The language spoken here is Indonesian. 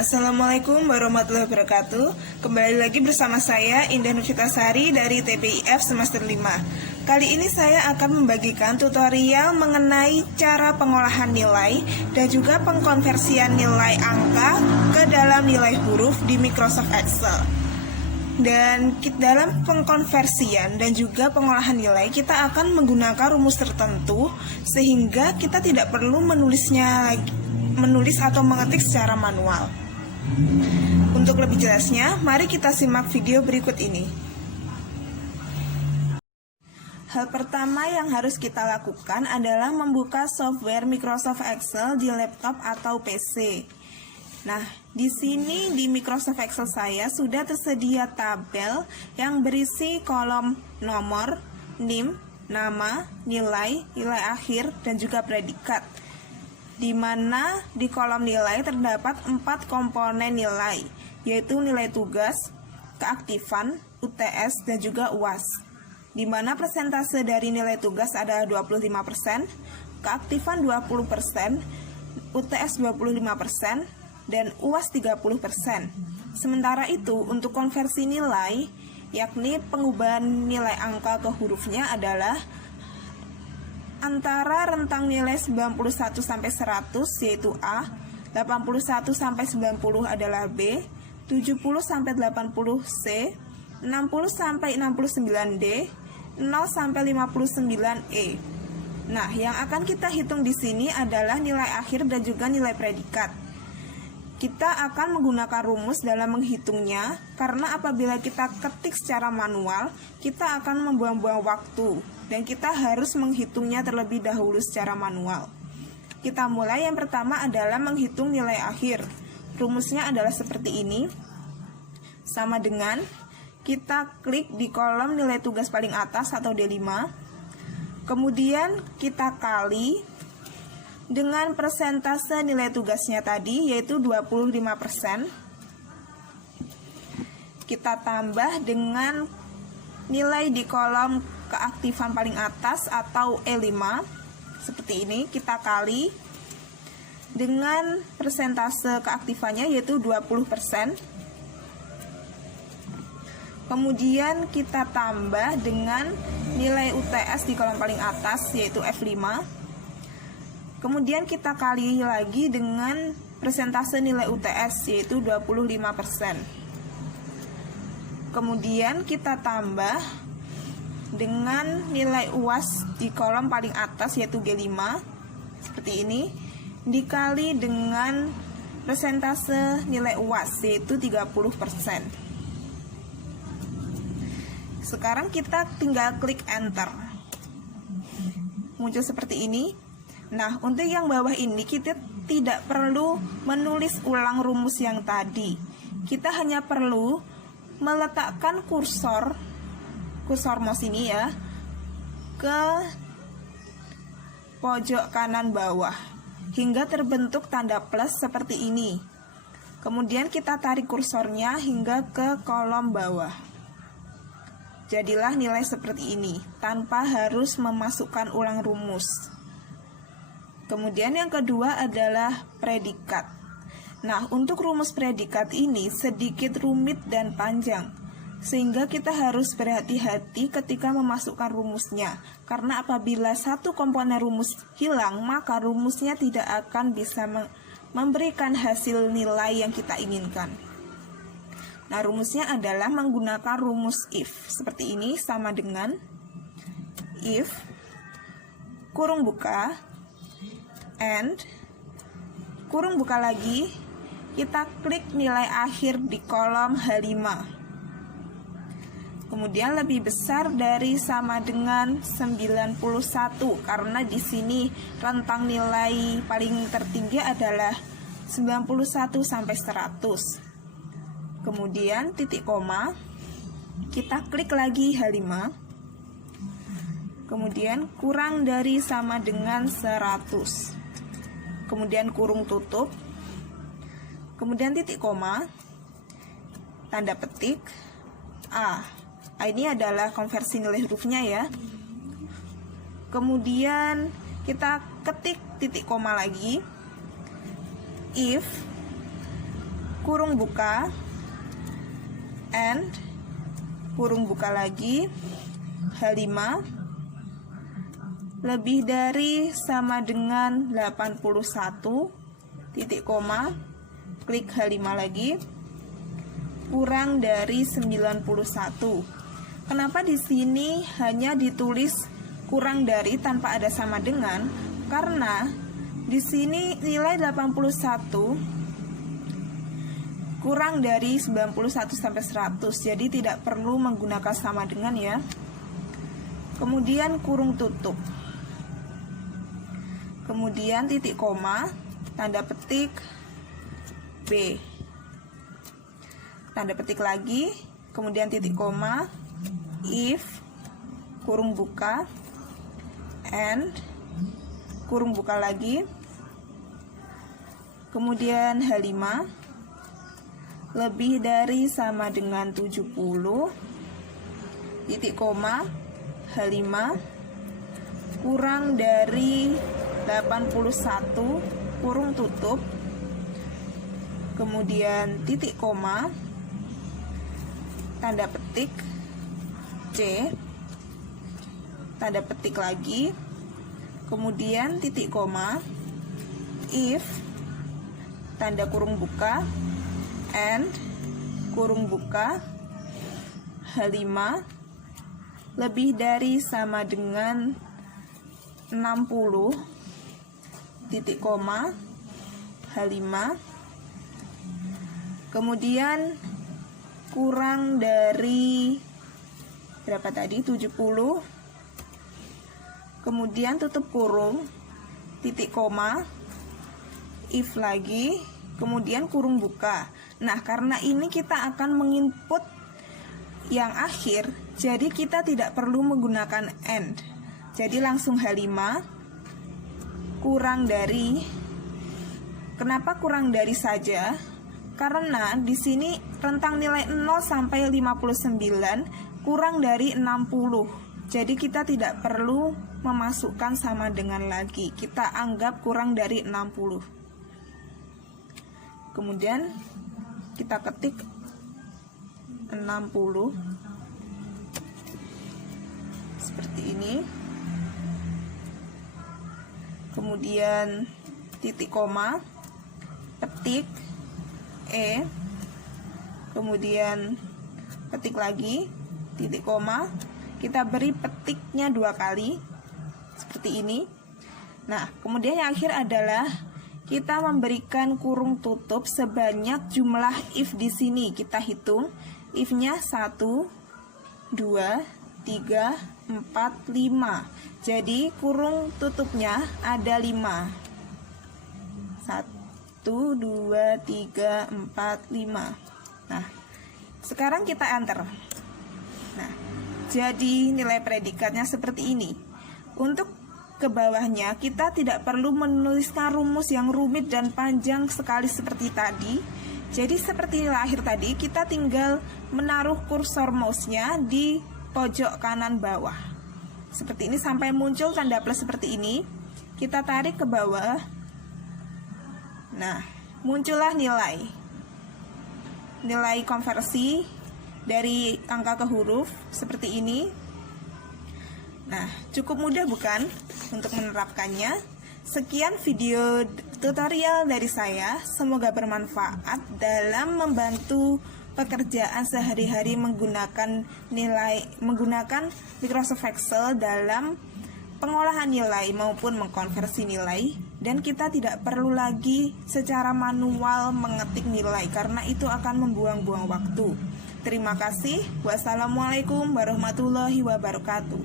Assalamualaikum warahmatullahi wabarakatuh. Kembali lagi bersama saya Indah Nufitasari dari TPIF semester 5. Kali ini saya akan membagikan tutorial mengenai cara pengolahan nilai dan juga pengkonversian nilai angka ke dalam nilai huruf di Microsoft Excel. Dan dalam pengkonversian dan juga pengolahan nilai kita akan menggunakan rumus tertentu sehingga kita tidak perlu menulis atau mengetik secara manual. Untuk lebih jelasnya, mari kita simak video berikut ini. Hal pertama yang harus kita lakukan adalah membuka software Microsoft Excel di laptop atau PC. Nah, di sini di Microsoft Excel saya sudah tersedia tabel yang berisi kolom nomor, NIM, nama, nilai, nilai akhir, dan juga predikat. Di mana di kolom nilai terdapat 4 komponen nilai, yaitu nilai tugas, keaktifan, UTS, dan juga UAS. Di mana persentase dari nilai tugas adalah 25%, keaktifan 20%, UTS 25%, dan UAS 30%. Sementara itu, untuk konversi nilai, yakni pengubahan nilai angka ke hurufnya adalah antara rentang nilai 91 sampai 100 yaitu A, 81 sampai 90 adalah B, 70 sampai 80 C, 60 sampai 69 D, 0 sampai 59 E. Nah, yang akan kita hitung di sini adalah nilai akhir dan juga nilai predikat. Kita akan menggunakan rumus dalam menghitungnya karena apabila kita ketik secara manual, kita akan membuang-buang waktu dan kita harus menghitungnya terlebih dahulu secara manual. Kita mulai, yang pertama adalah menghitung nilai akhir. Rumusnya adalah seperti ini. Sama dengan kita klik di kolom nilai tugas paling atas atau D5. Kemudian kita kali dengan persentase nilai tugasnya tadi, yaitu 25%. Kita tambah dengan nilai di kolom keaktifan paling atas atau E5. Seperti ini, kita kali dengan persentase keaktifannya, yaitu 20%. Kemudian kita tambah dengan nilai UTS di kolom paling atas, yaitu F5. Kemudian kita kali lagi dengan persentase nilai UTS, yaitu 25%. Kemudian kita tambah dengan nilai UAS di kolom paling atas, yaitu G5. Seperti ini. Dikali dengan persentase nilai UAS, yaitu 30%. Sekarang kita tinggal klik Enter. Muncul seperti ini. Nah, untuk yang bawah ini kita tidak perlu menulis ulang rumus yang tadi. Kita hanya perlu meletakkan kursor mouse ini ya ke pojok kanan bawah hingga terbentuk tanda plus seperti ini. Kemudian kita tarik kursornya hingga ke kolom bawah. Jadilah nilai seperti ini tanpa harus memasukkan ulang rumus. Kemudian yang kedua adalah predikat. Nah, untuk rumus predikat ini sedikit rumit dan panjang, sehingga kita harus berhati-hati ketika memasukkan rumusnya. Karena apabila satu komponen rumus hilang, maka rumusnya tidak akan bisa memberikan hasil nilai yang kita inginkan. Nah, rumusnya adalah menggunakan rumus if. Seperti ini, sama dengan if, kurung buka, and, kurung buka lagi, kita klik nilai akhir di kolom H5. Kemudian lebih besar dari sama dengan 91 karena di sini rentang nilai paling tertinggi adalah 91 sampai 100. Kemudian titik koma, kita klik lagi H5. Kemudian kurang dari sama dengan 100. Kemudian kurung tutup, kemudian titik koma, tanda petik, A. Ini adalah konversi nilai hurufnya ya. Kemudian kita ketik titik koma lagi, if kurung buka, and, kurung buka lagi, H5, lebih dari sama dengan 81, titik koma, klik H5 lagi, kurang dari 91. Kenapa di sini hanya ditulis kurang dari tanpa ada sama dengan? Karena di sini nilai 81 kurang dari 91 sampai 100, jadi tidak perlu menggunakan sama dengan ya. Kemudian kurung tutup. Kemudian titik koma, tanda petik B. Tanda petik lagi, kemudian titik koma, if, kurung buka, and, kurung buka lagi, kemudian H5, lebih dari sama dengan 70, titik koma, H5, kurang dari 81, kurung tutup, kemudian titik koma, tanda petik C, tanda petik lagi, kemudian titik koma, if, tanda kurung buka, and, kurung buka, H5, lebih dari sama dengan 60, titik koma, H5, kemudian kurang dari berapa tadi, 70, kemudian tutup kurung, titik koma, if lagi, kemudian kurung buka. Nah, karena ini kita akan menginput yang akhir, jadi kita tidak perlu menggunakan AND. Jadi langsung H5, kurang dari. Kenapa kurang dari saja? Karena di sini rentang nilai 0 sampai 59 kurang dari 60. Jadi kita tidak perlu memasukkan sama dengan lagi. Kita anggap kurang dari 60. Kemudian kita ketik 60 seperti ini, kemudian titik koma, petik E, kemudian petik lagi, titik koma, kita beri petiknya 2 kali seperti ini. Nah, kemudian yang akhir adalah kita memberikan kurung tutup sebanyak jumlah if di sini. Kita hitung if-nya 1, 2, 3, 4, 5. Jadi kurung tutupnya ada 5. 1, 2, 3, 4, 5. Nah, sekarang kita enter. Nah, jadi nilai predikatnya seperti ini. Untuk ke bawahnya kita tidak perlu menuliskan rumus yang rumit dan panjang sekali seperti tadi. Jadi seperti lahir tadi, kita tinggal menaruh kursor mouse-nya di pojok kanan bawah seperti ini sampai muncul tanda plus seperti ini. Kita tarik ke bawah. Nah, muncullah nilai konversi dari angka ke huruf seperti ini. Nah, cukup mudah bukan untuk menerapkannya? Sekian video tutorial dari saya. Semoga bermanfaat dalam membantu pekerjaan sehari-hari menggunakan Microsoft Excel dalam pengolahan nilai maupun mengkonversi nilai. Dan kita tidak perlu lagi secara manual mengetik nilai karena itu akan membuang-buang waktu. Terima kasih. Wassalamualaikum warahmatullahi wabarakatuh.